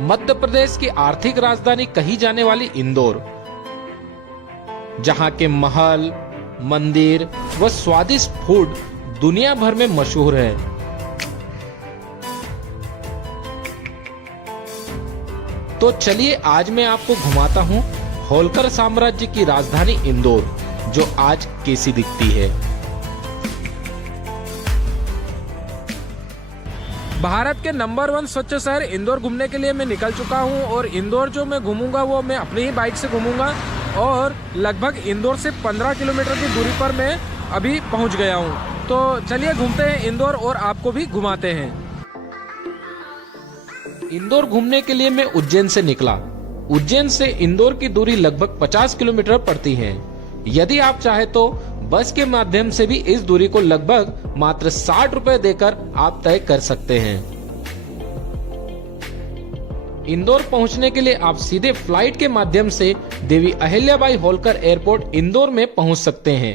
मध्य प्रदेश की आर्थिक राजधानी कही जाने वाली इंदौर, जहां के महल, मंदिर व स्वादिष्ट फूड दुनिया भर में मशहूर है। तो चलिए आज मैं आपको घुमाता हूं होलकर साम्राज्य की राजधानी इंदौर, जो आज कैसी दिखती है। भारत के नंबर 1 स्वच्छ शहर इंदौर घूमने के लिए मैं निकल चुका हूं और इंदौर जो मैं घूमूंगा वो मैं अपनी ही बाइक से घूमूंगा और लगभग इंदौर से 15 किलोमीटर की दूरी पर मैं अभी पहुंच गया हूं। तो चलिए घूमते हैं इंदौर और आपको भी घुमाते हैं। इंदौर घूमने के लिए मैं उज्जैन से निकला। उज्जैन से इंदौर की दूरी लगभग 50 किलोमीटर पड़ती है। यदि आप चाहे तो बस के माध्यम से भी इस दूरी को लगभग मात्र 60 रुपए देकर आप तय कर सकते हैं। इंदौर पहुंचने के लिए आप सीधे फ्लाइट के माध्यम से देवी अहिल्याबाई होलकर एयरपोर्ट इंदौर में पहुंच सकते हैं।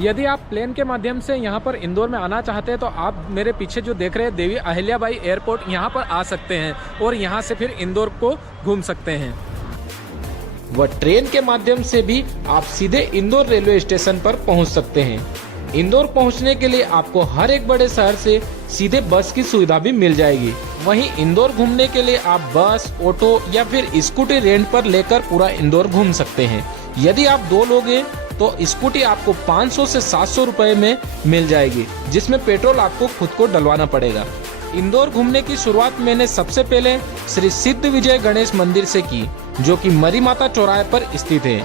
यदि आप प्लेन के माध्यम से यहां पर इंदौर में आना चाहते हैं तो आप मेरे पीछे जो देख रहे हैं देवी अहिल्याबाई एयरपोर्ट यहां पर आ सकते हैं और यहां से फिर इंदौर को घूम सकते हैं। व ट्रेन के माध्यम से भी आप सीधे इंदौर रेलवे स्टेशन पर पहुंच सकते हैं। इंदौर पहुंचने के लिए आपको हर एक बड़े शहर से सीधे बस की सुविधा भी मिल जाएगी। वहीं इंदौर घूमने के लिए आप बस, ऑटो या फिर स्कूटी रेंट पर लेकर पूरा इंदौर घूम सकते हैं। यदि आप 2 लोग हैं तो स्कूटी आपको 500 से 700 रुपए में मिल जाएगी, जिसमें पेट्रोल आपको खुद को डलवाना पड़ेगा। इंदौर घूमने की शुरुआत मैंने सबसे पहले श्री सिद्ध विजय गणेश मंदिर से की, जो कि मरी माता चौराहे पर स्थित है।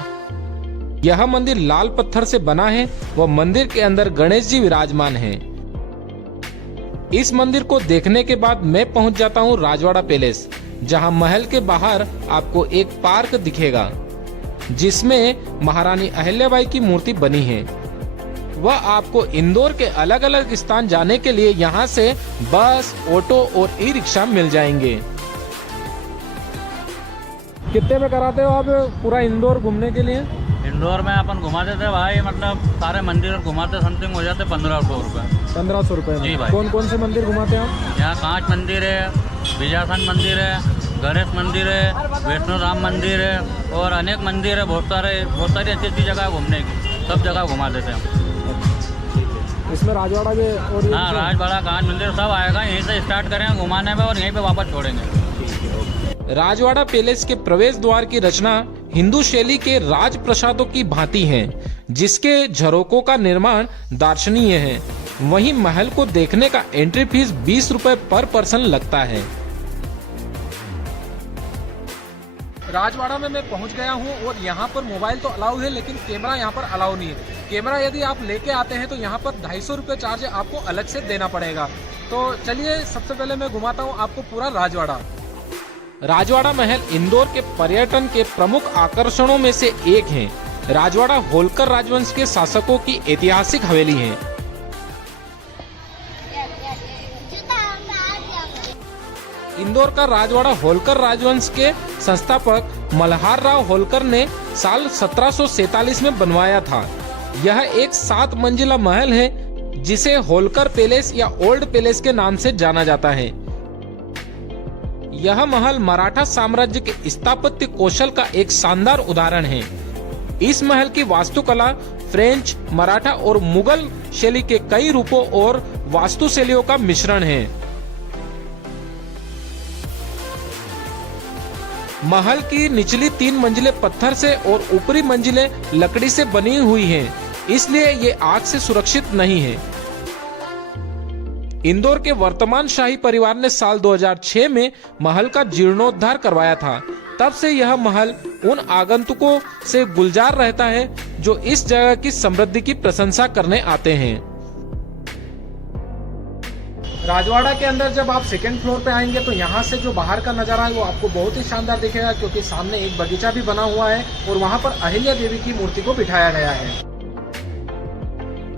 यह मंदिर लाल पत्थर से बना है व मंदिर के अंदर गणेश जी विराजमान हैं। इस मंदिर को देखने के बाद मैं पहुंच जाता हूं राजवाड़ा पैलेस, जहां महल के बाहर आपको एक पार्क दिखेगा, जिसमें महारानी अहिल्याबाई की मूर्ति बनी है। वह आपको इंदौर के अलग अलग स्थान जाने के लिए यहाँ से बस, ऑटो और ई-रिक्शा मिल जाएंगे। कितने में कराते हो आप पूरा इंदौर घूमने के लिए? इंदौर में अपन घुमा देते भाई, मतलब सारे मंदिर घुमाते समथिंग हो जाते 1500 रुपये। 1500 रुपये जी भाई। कौन कौन से मंदिर घुमाते हैं आप? यहाँ कांच मंदिर है, विजयासन मंदिर है, गणेश मंदिर है, वैष्णो राम मंदिर है और अनेक मंदिर है। बहुत सारी अच्छी अच्छी जगह घूमने की, सब जगह घुमा देते हैं। इसमें राजवाड़ा भी और हाँ, राजवाड़ा, कांच मंदिर सब आएगा। यहीं से स्टार्ट करेंगे घुमाने में और यहीं पे वापस छोड़ेंगे। राजवाड़ा पैलेस के प्रवेश द्वार की रचना हिंदू शैली के राजप्रसादों की भांति है, जिसके झरोकों का निर्माण दर्शनीय है। वहीं महल को देखने का एंट्री फीस 20 रुपए पर पर्सन लगता है। राजवाड़ा में मैं पहुंच गया हूं और यहां पर मोबाइल तो अलाउ है, लेकिन कैमरा यहां पर अलाउ नहीं है। कैमरा यदि आप लेके आते हैं तो यहां पर 250 रुपये चार्ज आपको अलग से देना पड़ेगा। तो चलिए सबसे पहले मैं घुमाता हूं आपको पूरा राजवाड़ा। राजवाड़ा महल इंदौर के पर्यटन के प्रमुख आकर्षणों में से एक है। राजवाड़ा होलकर राजवंश के शासकों की ऐतिहासिक हवेली है। इंदौर का राजवाड़ा होलकर राजवंश के संस्थापक मल्हार राव होलकर ने साल 1747 में बनवाया था। यह एक 7 मंजिला महल है, जिसे होलकर पैलेस या ओल्ड पैलेस के नाम से जाना जाता है। यह महल मराठा साम्राज्य के स्थापत्य कौशल का एक शानदार उदाहरण है। इस महल की वास्तुकला फ्रेंच, मराठा और मुगल शैली के कई रूपों और वास्तु शैलियों का मिश्रण है। महल की निचली 3 मंजिलें पत्थर से और ऊपरी मंजिलें लकड़ी से बनी हुई हैं, इसलिए ये आग से सुरक्षित नहीं है। इंदौर के वर्तमान शाही परिवार ने साल 2006 में महल का जीर्णोद्धार करवाया था। तब से यह महल उन आगंतुकों से गुलजार रहता है जो इस जगह की समृद्धि की प्रशंसा करने आते हैं। राजवाड़ा के अंदर जब आप 2nd फ्लोर पे आएंगे तो यहाँ से जो बाहर का नजारा है वो आपको बहुत ही शानदार दिखेगा, क्योंकि सामने एक बगीचा भी बना हुआ है और वहाँ पर अहिल्या देवी की मूर्ति को बिठाया गया है।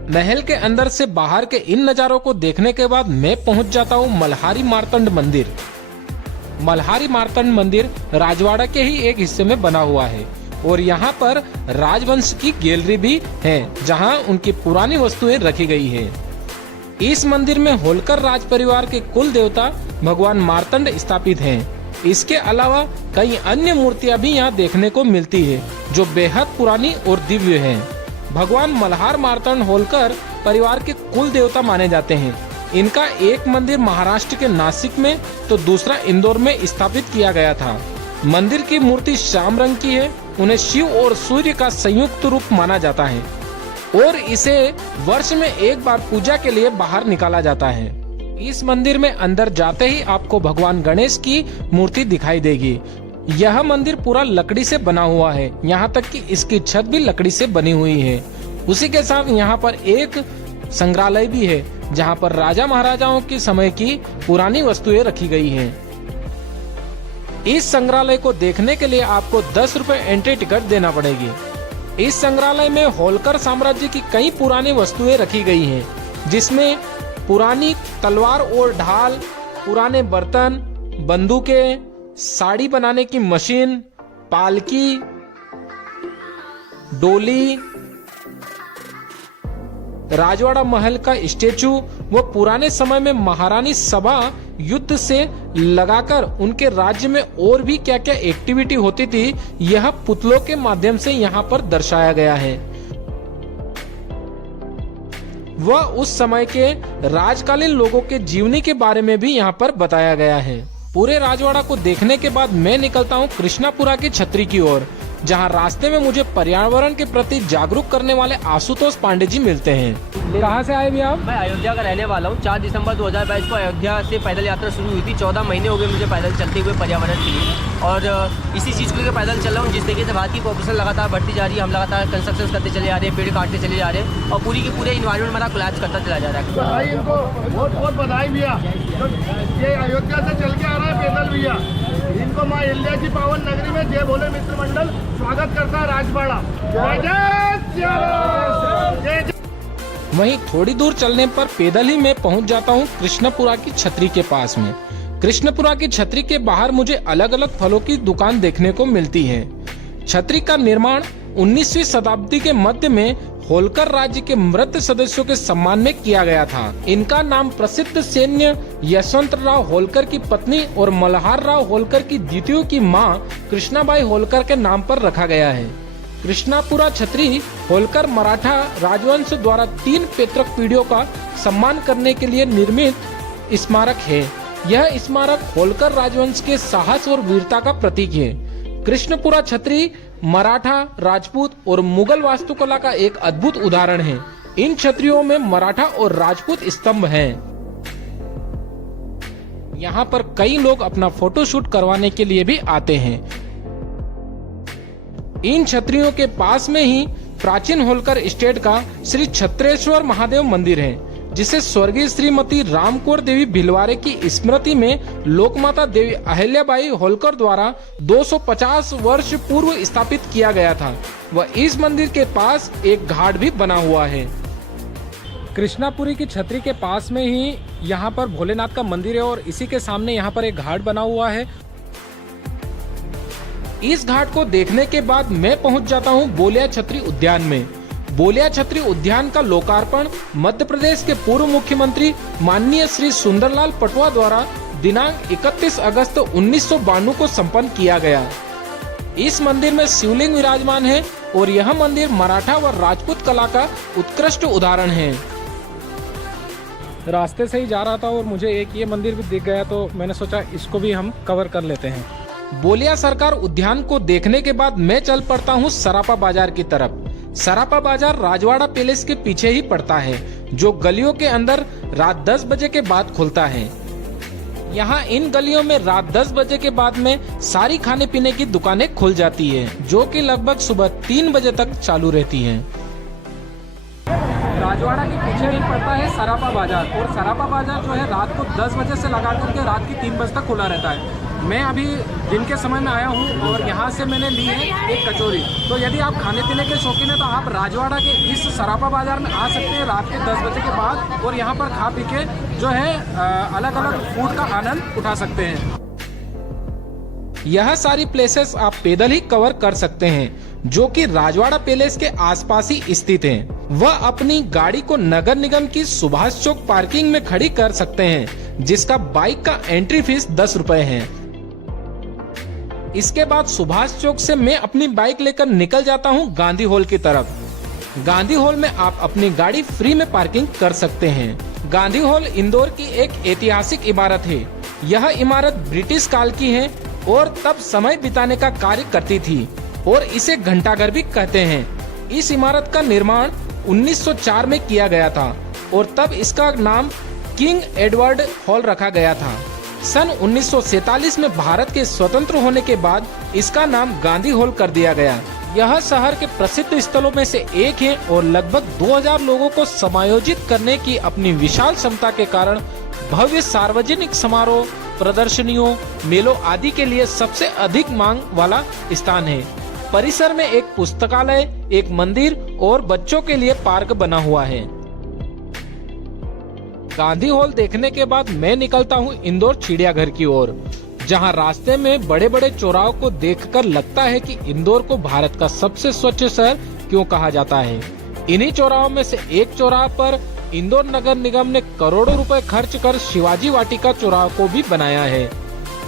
महल के अंदर से बाहर के इन नजारों को देखने के बाद मैं पहुंच जाता हूं मल्हारी मार्तंड मंदिर। मल्हारी मार्तंड मंदिर राजवाड़ा के ही एक हिस्से में बना हुआ है और यहाँ पर राजवंश की गैलरी भी है, जहाँ उनकी पुरानी वस्तुएं रखी गई है। इस मंदिर में होलकर राज परिवार के कुल देवता भगवान मार्तंड स्थापित हैं। इसके अलावा कई अन्य मूर्तियां भी यहाँ देखने को मिलती है जो बेहद पुरानी और दिव्य हैं। भगवान मल्हार मार्तंड होलकर परिवार के कुल देवता माने जाते हैं। इनका एक मंदिर महाराष्ट्र के नासिक में तो दूसरा इंदौर में स्थापित किया गया था। मंदिर की मूर्ति श्याम रंग की है। उन्हें शिव और सूर्य का संयुक्त रूप माना जाता है और इसे वर्ष में एक बार पूजा के लिए बाहर निकाला जाता है। इस मंदिर में अंदर जाते ही आपको भगवान गणेश की मूर्ति दिखाई देगी। यह मंदिर पूरा लकड़ी से बना हुआ है, यहाँ तक कि इसकी छत भी लकड़ी से बनी हुई है। उसी के साथ यहाँ पर एक संग्रहालय भी है जहाँ पर राजा महाराजाओं के समय की पुरानी वस्तुएं रखी गई हैं। इस संग्रहालय को देखने के लिए आपको 10 रुपए एंट्री टिकट देना पड़ेगी। इस संग्रहालय में होलकर साम्राज्य की कई पुरानी वस्तुएं रखी गई हैं, जिसमें पुरानी तलवार और ढाल, पुराने बर्तन, बंदूकें, साड़ी बनाने की मशीन, पालकी, डोली, राजवाड़ा महल का स्टेचू व पुराने समय में महारानी सभा युद्ध से लगाकर उनके राज्य में और भी क्या क्या एक्टिविटी होती थी, यह पुतलों के माध्यम से यहाँ पर दर्शाया गया है। वह उस समय के राजकालीन लोगों के जीवनी के बारे में भी यहाँ पर बताया गया है। पूरे राजवाड़ा को देखने के बाद मैं निकलता हूँ कृष्णापुरा की छतरी की ओर, जहाँ रास्ते में मुझे पर्यावरण के प्रति जागरूक करने वाले आशुतोष पांडे जी मिलते हैं। कहाँ से आए भैया आप? मैं अयोध्या का रहने वाला हूँ। 4 दिसंबर 2022 को अयोध्या से पैदल यात्रा शुरू हुई थी। 14 महीने हो गए मुझे पैदल चलते हुए पर्यावरण के लिए, और इसी चीज़ को लेकर पैदल चल रहा हूँ। जिस तरीके से भारत की पॉपुलेशन लगातार बढ़ती जा रही है, हम लगातार कंस्ट्रक्शन करते चले जा रहे हैं, पेड़ काटते चले जा रहे हैं और पूरी की पूरे इन्वायरमेंट हमारा कोलैप्स करता चला जा रहा है। भाई इनको बहुत बहुत बधाई भैया। ये अयोध्या से चल के आ रहा है पैदल भैया। इनको माँ अहिल्या की पावन नगरी में जय भोले मित्र मंडल स्वागत करता है राजवाड़ा। वहीं थोड़ी दूर चलने पर पैदल ही मैं पहुंच जाता हूं कृष्णपुरा की छतरी के पास में। कृष्णपुरा की छतरी के बाहर मुझे अलग अलग फलों की दुकान देखने को मिलती है। छतरी का निर्माण 19वीं शताब्दी के मध्य में होलकर राज्य के मृत सदस्यों के सम्मान में किया गया था। इनका नाम प्रसिद्ध सैन्य यशवंतराव होलकर की पत्नी और मल्हार राव होलकर की द्वितीय की मां कृष्णाबाई होलकर के नाम पर रखा गया है। कृष्णापुरा छतरी होलकर मराठा राजवंश द्वारा 3 पैतृक पीढ़ियों का सम्मान करने के लिए निर्मित स्मारक है। यह स्मारक होलकर राजवंश के साहस और वीरता का प्रतीक है। कृष्णपुरा छतरी मराठा, राजपूत और मुगल वास्तुकला का एक अद्भुत उदाहरण है। इन छतरियों में मराठा और राजपूत स्तंभ हैं। यहाँ पर कई लोग अपना फोटोशूट करवाने के लिए भी आते हैं। इन छतरियों के पास में ही प्राचीन होलकर स्टेट का श्री छत्रेश्वर महादेव मंदिर है, जिसे स्वर्गीय श्रीमती रामकौर देवी भिलवारे की स्मृति में लोकमाता देवी अहिल्याबाई होलकर द्वारा 250 वर्ष पूर्व स्थापित किया गया था। वह इस मंदिर के पास एक घाट भी बना हुआ है। कृष्णापुरी की छतरी के पास में ही यहाँ पर भोलेनाथ का मंदिर है और इसी के सामने यहाँ पर एक घाट बना हुआ है। इस घाट को देखने के बाद मैं पहुँच जाता हूँ बोलिया छतरी उद्यान में। बोलिया छतरी उद्यान का लोकार्पण मध्य प्रदेश के पूर्व मुख्यमंत्री माननीय श्री सुंदरलाल पटवा द्वारा दिनांक 31 अगस्त 1992 को संपन्न किया गया। इस मंदिर में शिवलिंग विराजमान है और यह मंदिर मराठा व राजपूत कला का उत्कृष्ट उदाहरण है। रास्ते से ही जा रहा था और मुझे एक ये मंदिर भी दिख गया, तो मैंने सोचा इसको भी हम कवर कर लेते हैं। बोलिया सरकार उद्यान को देखने के बाद मैं चल पड़ता हूँ सरापा बाजार की तरफ। सरापा बाजार राजवाड़ा पैलेस के पीछे ही पड़ता है, जो गलियों के अंदर रात 10 बजे के बाद खुलता है। यहाँ इन गलियों में रात 10 बजे के बाद में सारी खाने पीने की दुकानें खुल जाती है, जो कि लगभग सुबह 3 बजे तक चालू रहती हैं। राजवाड़ा के पीछे ही पड़ता है सरापा बाजार, और सरापा बाजार जो है रात को 10 बजे से लगा करके रात की 3 बजे तक खुला रहता है। मैं अभी दिन के समय में आया हूँ और यहाँ से मैंने ली है एक कचौरी। तो यदि आप खाने पीने के शौकीन हैं तो आप राजवाड़ा के इस सरापा बाजार में आ सकते हैं रात के 10 बजे के बाद, और यहाँ पर खा पी के जो है अलग अलग फूड का आनंद उठा सकते हैं। यह सारी प्लेसेस आप पैदल ही कवर कर सकते हैं, जो कि राजवाड़ा पैलेस के आसपास ही स्थित हैं। वह अपनी गाड़ी को नगर निगम की सुभाष चौक पार्किंग में खड़ी कर सकते हैं, जिसका बाइक का एंट्री फीस 10 रुपए है। इसके बाद सुभाष चौक से मैं अपनी बाइक लेकर निकल जाता हूं गांधी हॉल की तरफ। गांधी हॉल में आप अपनी गाड़ी फ्री में पार्किंग कर सकते हैं। गांधी हॉल इंदौर की एक ऐतिहासिक इमारत है। यह इमारत ब्रिटिश काल की है और तब समय बिताने का कार्य करती थी और इसे घंटाघर भी कहते हैं। इस इमारत का निर्माण 1904 में किया गया था और तब इसका नाम किंग एडवर्ड हॉल रखा गया था। सन 1947 में भारत के स्वतंत्र होने के बाद इसका नाम गांधी हॉल कर दिया गया। यह शहर के प्रसिद्ध स्थलों में से एक है और लगभग 2000 लोगों को समायोजित करने की अपनी विशाल क्षमता के कारण भव्य सार्वजनिक समारोह, प्रदर्शनियों, मेलों आदि के लिए सबसे अधिक मांग वाला स्थान है। परिसर में एक पुस्तकालय, एक मंदिर और बच्चों के लिए पार्क बना हुआ है। गांधी हॉल देखने के बाद मैं निकलता हूँ इंदौर चिड़ियाघर की ओर, जहाँ रास्ते में बड़े बड़े चौराहों को देखकर लगता है कि इंदौर को भारत का सबसे स्वच्छ शहर क्यों कहा जाता है। इन्हीं चौराहों में से एक चौराहा पर इंदौर नगर निगम ने करोड़ों रुपए खर्च कर शिवाजी वाटिका चौराहा को भी बनाया है।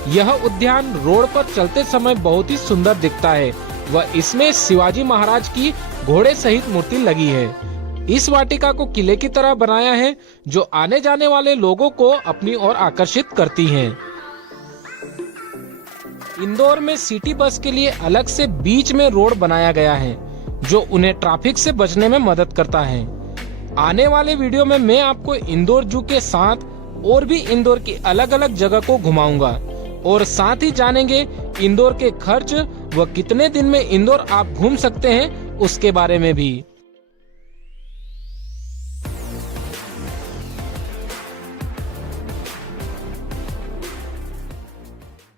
यह उद्यान रोड पर चलते समय बहुत ही सुंदर दिखता है व इसमें शिवाजी महाराज की घोड़े सहित मूर्ति लगी है। इस वाटिका को किले की तरह बनाया है जो आने जाने वाले लोगों को अपनी ओर आकर्षित करती है। इंदौर में सिटी बस के लिए अलग से बीच में रोड बनाया गया है जो उन्हें ट्रैफिक से बचने में मदद करता है। आने वाले वीडियो में मैं आपको इंदौर जू के साथ और भी इंदौर की अलग अलग जगह को घुमाऊंगा और साथ ही जानेंगे इंदौर के खर्च व कितने दिन में इंदौर आप घूम सकते हैं उसके बारे में भी।